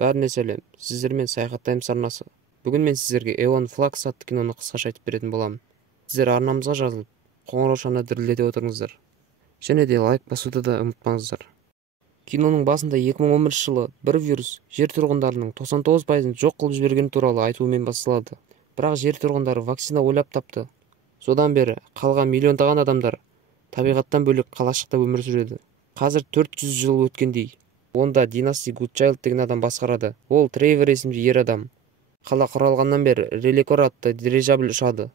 Бәріне сәлем, сіздермен саяхаттаймыз арнасы. Бүгін мен сіздерге Эон Флакс атты киноны қысқаша айтып беретін боламын. Сіздер арнамызға жазылып, қоңырау шана дірілдете отырыңыздар. Және де лайк басуды да ұмытпаңыздар. Киноның басында 2011 жылы бір вирус жер тұрғындарының 99%-ын жоқ қылып жібергені туралы айтуымен басталады. Бірақ жер тұрғындары вакцина ойлап тапты. Содан бері қалған миллиондаған адамдар табиғаттан бөлек қалашықта өмір сүреді. Қазір 400 жыл өткендей. Онда Династи Гудчайлд деген адам басқарады. Ол Трейвер есімді ер адам. Қала құралғаннан бері Релекор атты дирижабль ұшады.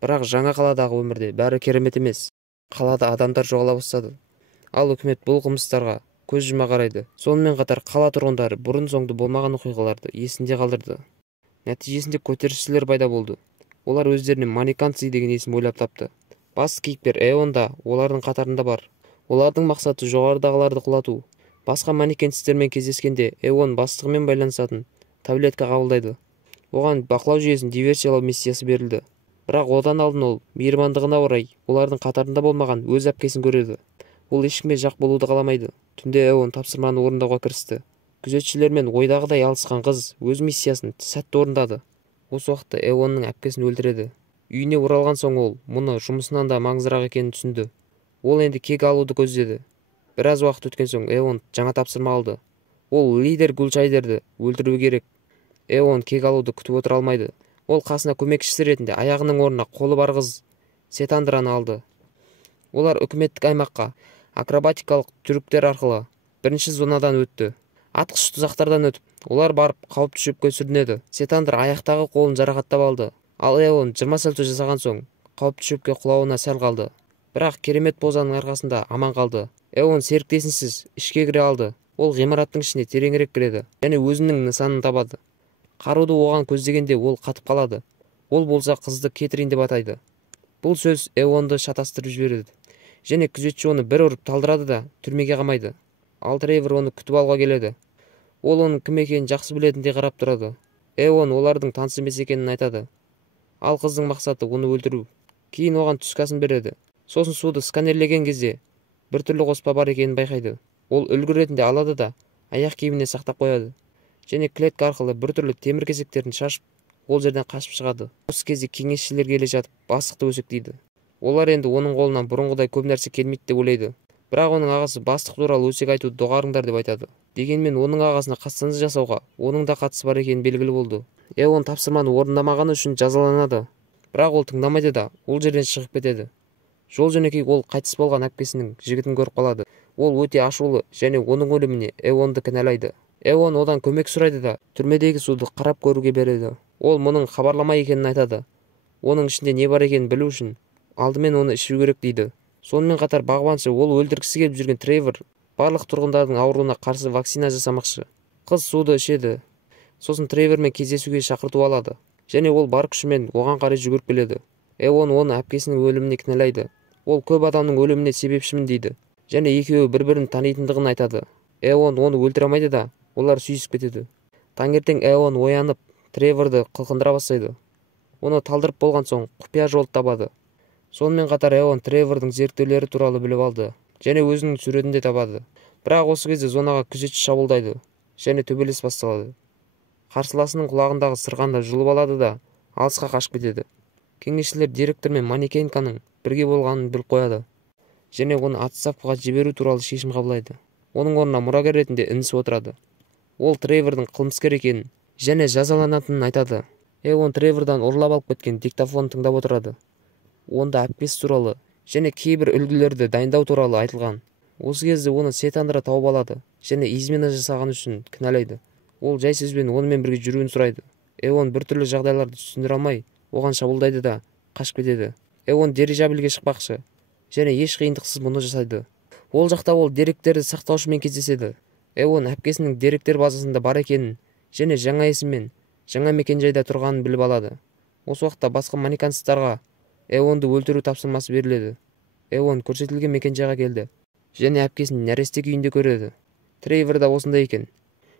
Бірақ жаңа қаладағы өмірде бәрі керемет емес. Қалада адамдар жоғала бастады. Ал үкімет бұл қылмыстарға көз жұма қарайды. Сонымен қатар қала тұрғындары бұрын соңды болмаған оқиғаларды есінде қалдырды. Нәтижесінде көтерілісшілер пайда болды. Олар өздеріне манеканци деген есім ойлап тапты. Басты кейіпкер Эон да олардың қатарында бар. Олардың мақсаты жоғарыдағыларды құлату. Басқа манекенстермен кездескенде Эон бастығымен байланысатын таблетка қабылдайды. Оған бақылау жүйесін диверсиялау миссиясы берілді. Бірақ одан алдын ол мейірбандығына орай олардың қатарында болмаған өз әпкесін көреді. Ол ешкімге жақ болуды қаламайды. Түнде Эон тапсырманы орындауға кірісті. Күзетшілермен ойдағыдай алысқан қыз өз миссиясын сәтті орындады. Осы уақытта Эонның әпкесін өлтіреді. Үйіне оралған соң ол мұны жұмысынан да маңыздырақ екенін түсінді. Ол енді кек алуды көздеді. Біраз уақыт өткен соң Эон жаңа тапсырма алды. Ол лидер Гулчайдерді өлтіру керек. Эон кек алуды күтіп отыра алмайды. Ол қасына көмекшісі ретінде аяғының орнына қолы бар қыз Сетандраны алды. Олар үкіметтік аймаққа акробатикалық трюктер арқылы бірінші зонадан өтті. Атқыш тұзақтардан өтіп, олар барып қауіпті шөпке сүрінеді. Сетандр аяқтағы қолын жарақаттап алды. Ал Эон 20 сальто жасаған соң қауіпті шөпке құлауына сәл қалды. Бірақ керемет позаның арқасында аман қалды. Эон серіктесінсіз ішке кіре алды. Ол ғимараттың ішіне тереңірек кіреді және өзінің нысанын табады. Қаруды оған көздегенде ол қатып қалады. Ол болса қызды Кетрин деп атайды. Бұл сөз Эонды шатастырып жібереді. Және күзетші оны бір ұрып талдырады да түрмеге қамайды. Ал Трейвер оны күтіп алуға келеді. Ол оның кім екенін жақсы білетіндей қарап тұрады. Эон олардың таныс емес екенін айтады. Ал қыздың мақсаты оны өлтіру. Кейін оған түскасын береді. Сосын суды сканерлеген кезде біртүрлі қоспа бар екенін байқайды. Ол үлгі ретінде алады да аяқ киіміне сақтап қояды. Және клетка арқылы біртүрлі темір кесектерін шашып, ол жерден қашып шығады. Осы кезде кеңесшілер келе жатып, бастықты өсектейді. Олар енді оның қолынан бұрынғыдай көп нәрсе келмейді деп ойлайды. Бірақ оның ағасы бастық туралы өсек айтуды доғарыңдар деп айтады. Дегенмен оның ағасына қастандық жасауға оның да қатысы бар екені белгілі болды. Эон тапсырманы орындамағаны үшін жазаланады. Бірақ ол тыңдамайды да ол жерден шығып кетеді. Жол жөнекей ол қайтыс болған әпкесінің жігітін көріп қалады. Ол өте ашулы және оның өліміне Эонды кінәлайды. Эон одан көмек сұрайды да түрмедегі суды қарап көруге береді. Ол мұның хабарлама екенін айтады. Оның ішінде не бар екенін білу үшін алдымен оны ішу керек дейді. Сонымен қатар бағбаншы ол өлтіргісі келіп жүрген Трейвер барлық тұрғындардың ауруына қарсы вакцина жасамақшы. Қыз суды ішеді. Сосын Трейвермен кездесуге шақырту алады. Және ол бар күшімен оған қарай жүгіріп келеді. Эон оны әпкесінің өліміне кінәлайды. Ол көп адамның өліміне себепшімін дейді. Және екеуі бір-бірін танитындығын айтады. Эон оны өлтіре алмайды да олар сүйісіп кетеді. Таңертең Эон оянып Трейверді қылқындыра бастайды. Оны талдырып болған соң құпия жолды табады. Сонымен қатар Эон Трейвердің зерттеулері туралы біліп алды және өзінің суретін де табады. Бірақ осы кезде зонаға күзетші шабуылдайды және төбелес басталады. Қарсыласының құлағындағы сырғанды жұлып алады да алысқа қашып кетеді. Кеңесшілер директор мен манекенканың бірге болғанын біліп қояды және оны отставкаға жіберу туралы шешім қабылдайды. Оның орнына мұрагер ретінде інісі отырады. Ол Трейвердің қылмыскер екенін және жазаланатынын айтады. Эон Трейвердан ұрлап алып кеткен диктофонын тыңдап отырады. Онда әпкесі туралы және кейбір үлгілерді дайындау туралы айтылған. Осы кезде оны Сетандра тауып алады және измена жасаған үшін кінәлайды. Ол жай сөзбен онымен бірге жүруін сұрайды. Эон біртүрлі жағдайларды түсіндіре алмай, оған шабуылдайды да қашып кетеді. Эон дирижабльге шықпақшы және еш қиындықсыз мұны жасайды. Ол жақта ол деректерді сақтаушымен кездеседі. Эон әпкесінің деректер базасында бар екенін және жаңа есіммен жаңа мекенжайда тұрғанын біліп алады. Осы уақытта басқа манеканцтарға Эонды өлтіру тапсырмасы беріледі. Эон көрсетілген мекенжайға келді және әпкесін нәресте күйінде көреді. Трейвер да осында екен.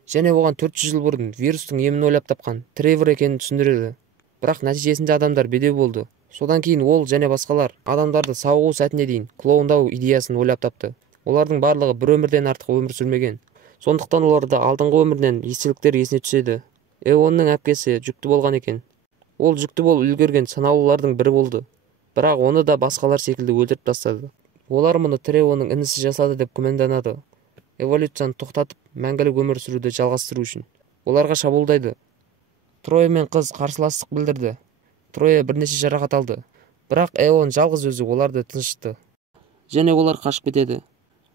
Және оған 400 жыл бұрын вирустың емін ойлап тапқан Трейвер екенін түсіндіреді. Бірақ нәтижесінде адамдар бедеу болды. Содан кейін ол және басқалар адамдарды сауығу сәтіне дейін клоундау идеясын ойлап тапты. Олардың барлығы бір өмірден артық өмір сүрмеген. Сондықтан оларда алдыңғы өмірінен естеліктер есіне түседі. Эонның әпкесі жүкті болған екен. Ол жүкті болып үлгерген санаулылардың бірі болды. Бірақ оны да басқалар секілді өлтіріп тастады. Олар мұны Треоның інісі жасады деп күмәнданады. Эволюцияны тоқтатып, мәңгілік өмір сүруді жалғастыру үшін. Оларға шабуылдайды. Троя мен қыз қарсыластық білдірді. Троя бірнеше жарақат алды. Бірақ Эон жалғыз өзі оларды тыншытты. Және олар қашып кетеді.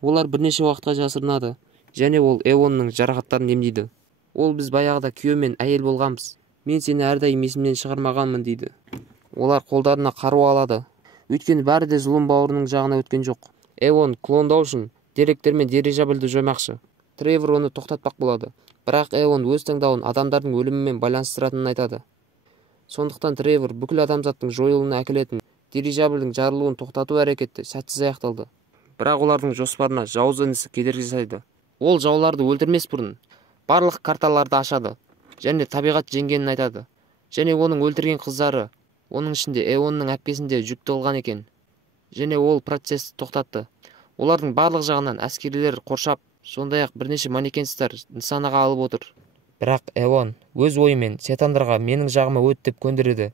Олар бірнеше уақытқа жасырынады. Және ол Эонның жарақаттарын емдейді. Ол біз баяғыда күйеу мен әйел болғанбыз. Мен сені әрдайым есімнен шығармағанмын дейді. Олар қолдарына қару алады. Өйткені бәрі де зұлым бауырының жағына өткен жоқ. Эон клондау үшін деректер мен дирижабльді жоймақшы. Тревор оны тоқтатпақ болады. Бірақ Эон өз таңдауын адамдардың өлімімен байланыстыратынын айтады. Сондықтан Тревор бүкіл адамзаттың жойылуына әкелетін дирижабльдің жарылуын тоқтату әрекеті сәтсіз аяқталды. Бірақ олардың жоспарына жауыз інісі кедергі жасайды. Ол жауларды өлтірмес бұрын барлық карталарды ашады және табиғат жеңгенін айтады. Және оның өлтірген қыздары, оның ішінде Эонның әпкесінде жүкті болған екен. Және ол процесті тоқтатты. Олардың барлық жағынан әскерилер қоршап, сондай-ақ бірнеше манекенстер нысанаға алып отыр. Бірақ Эон өз ойымен сетандарға менің жағыма өт деп көндіреді.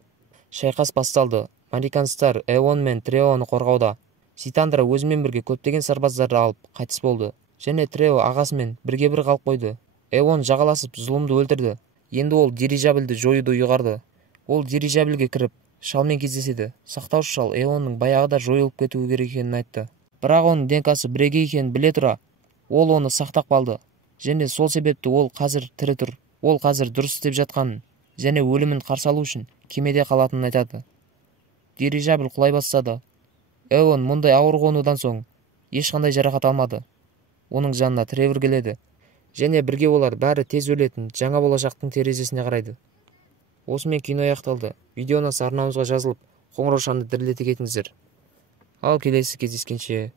Шайқас басталды. Манекенстер Эон мен Треоны қорғауда. Ситандра өзімен бірге көптеген сарбаздарды алып қайтыс болды. Және Трео ағасымен бірге бір қалып қойды. Эон жағаласып зұлымды өлтірді. Енді ол дирижабльді жоюды ұйғарды. Ол дирижабльге кіріп, шалмен кездеседі. Сақтаушы шал Эонның баяғыда жойылып кетуі керек екенін айтты. Бірақ оның ДНК-сы бірегей екенін біле тұра, ол оны сақтап қалды. Және сол себепті ол қазір тірі тұр. Ол қазір дұрыс істеп жатқанын және өлімін қарсы алу үшін кемеде қалатынын айтады. Дирижабль құлай бастады. Эон мұндай ауыр қонудан соң ешқандай жарақат алмады. Оның жанына Тревор келеді. Және бірге олар бәрі тез өлетін жаңа болашақтың терезесіне қарайды. Осымен кино аяқталды. Видеоны арнамызға жазылып, қоңыраушаны дірілдете кетіңіздер. Ал келесі кездескенше